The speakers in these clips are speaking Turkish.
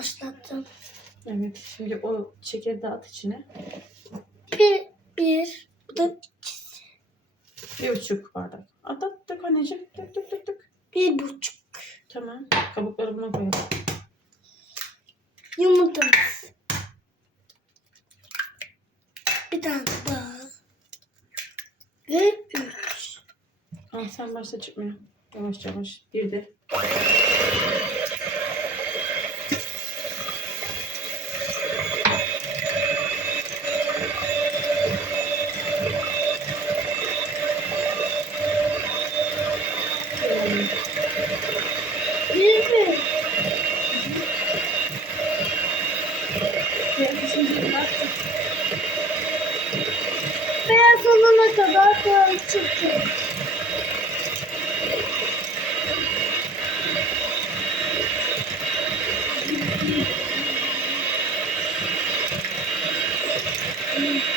Başlattım. Evet. Şimdi o şekeri dağıt içine. Bir, bir. Bu da Bir buçuk bardak. At at dök anneciğim. Dök dök dök dök. bir buçuk. Tamam. Kabukları buna koyalım. Yumurtamız. Bir tane daha. Ve üç. Al sen başla çıkmıyor. Yavaş yavaş. Bir de. Bir mi? Ben sonuna kadar koy çıktım. Tamam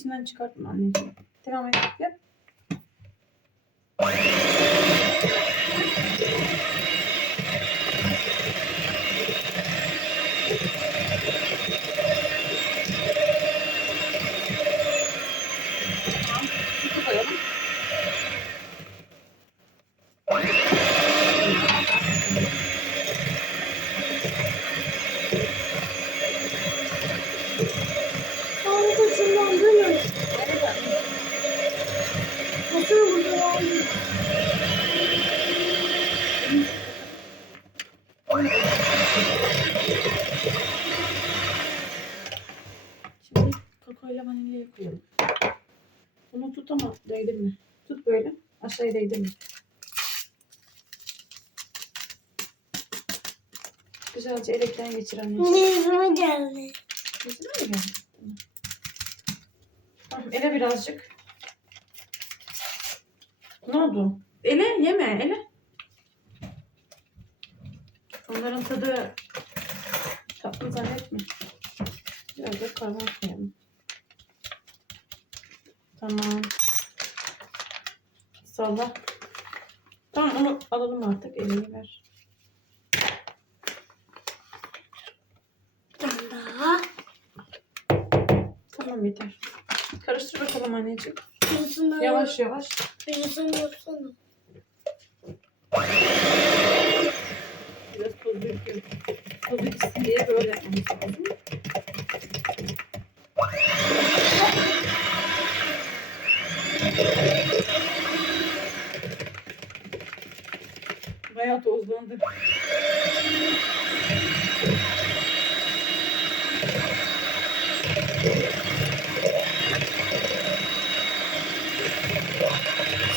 içinden çıkartma anneciğim. Devam et. Yap. Tamam. Sütü koyalım. Sonra kaçından değil mi? Evet anne. Nasıl burada var? Şimdi kakaoyla vanilyayı koyalım. Bunu tut ama değdirme. Tut böyle. Aşağıya değdirme. Güzelce elekten geçir anneciğim. Yüzüme geldi. Yüzüne mi geldi? Tamam. Tamam, ele birazcık. Ne oldu? Ele yeme ele. Onların tadı tatlı zannetme. Biraz da karbon koyalım. Tamam. Salla. Tamam onu alalım artık. Elini ver. Daha. Tamam yeter. Karıştır bakalım anneciğim. Yüzüme Yavaş yavaş. Yüzüme yapsana. Biraz tuzlu yapıyorum. Tuzlu gitsin diye böyle yapmamız lazım. Bayağı tozlandı.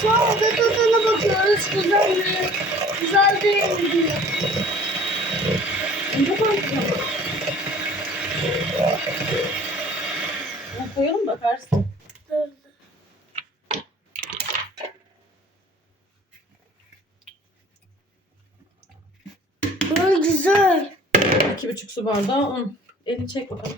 Şu anda tadına bakıyoruz. Güzel mi? Güzel değil mi diye. Önce koyacağım. Ama koyalım bakarsın. Dur. Güzel. İki buçuk su bardağı un. Elini çek bakalım.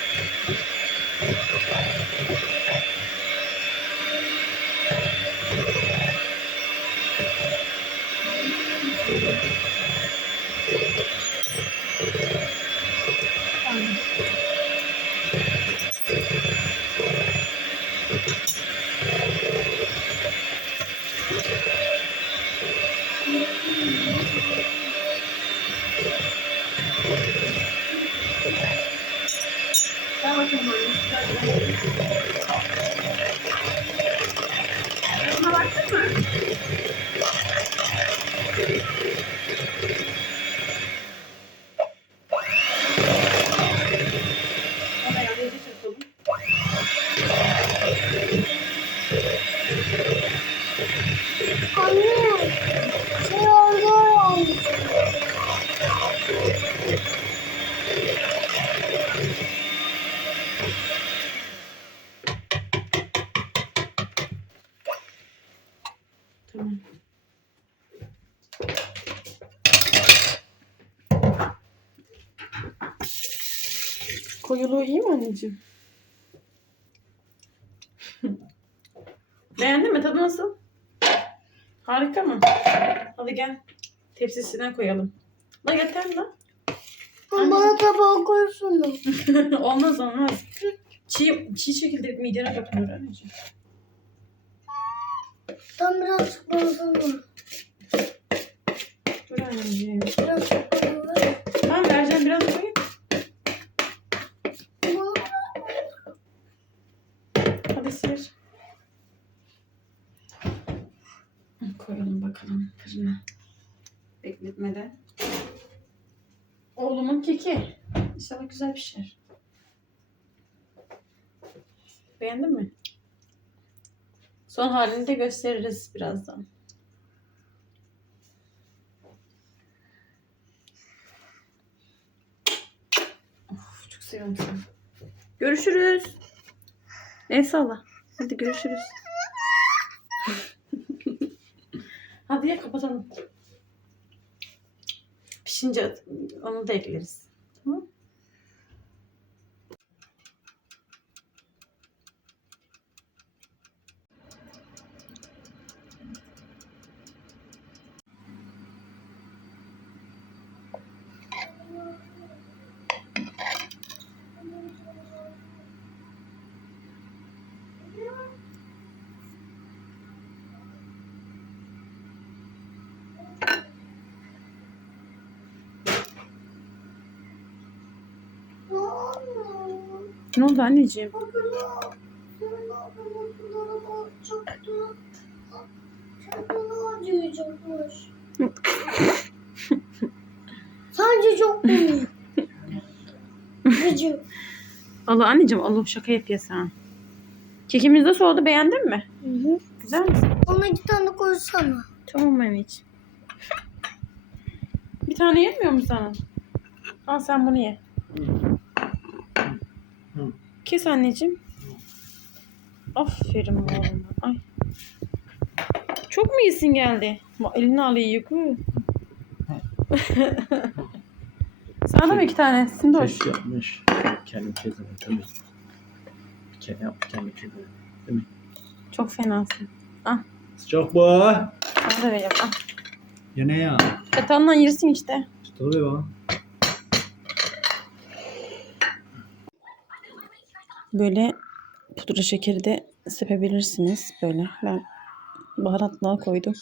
That was a Koyuluğu iyi mi anneciğim? Beğendin mi? Tadı nasıl? Harika mı? Hadi gel. Tepsisine koyalım. La yeter lan. Bana tabağa koysana. olmaz olmaz. Çiğ, çiğ şekilde midene bakılır anneciğim. Tam biraz koysana. Dur anneciğim. Biraz koysana. Tamam vereceğim biraz koyayım. Hadi sıyır. Koyalım bakalım fırına. Bekletmeden. Oğlumun keki. İnşallah güzel pişer. Beğendin mi? Son halini de gösteririz birazdan. Of, çok seviyorum seni. Görüşürüz. El salla. Hadi görüşürüz. Hadi ya kapatalım. Pişince onu da ekleriz. Tamam. Ne oldu anneciğim? Sadece çok büyük. Gıcık. Allah anneciğim Allah şaka yapıyorsan. Kekimiz nasıl oldu beğendin mi? Hı hı. Güzel mi? Ona iki tane koysana. Tamam anneciğim. Bir tane yetmiyor mu sana? Al sen bunu ye. Hı. Kes anneciğim. Aferin oğluma. Ay. Çok mu iyisin geldi? Elini al iyi yuku. Sana mı iki tane? Sindoş. Kes yapmış. Kendim kezerim tabii. Bir kere yap kendim kezerim. Değil mi? Çok fenasın. Sıcak bu. Sana da vereyim. Al. Yine ya. Çatalından yersin işte. Tabii bak. Böyle pudra şekeri de sepebilirsiniz. Böyle ben baharatla koydum.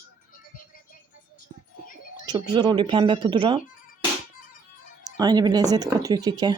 Çok güzel oluyor pembe pudra. Aynı bir lezzet katıyor keke.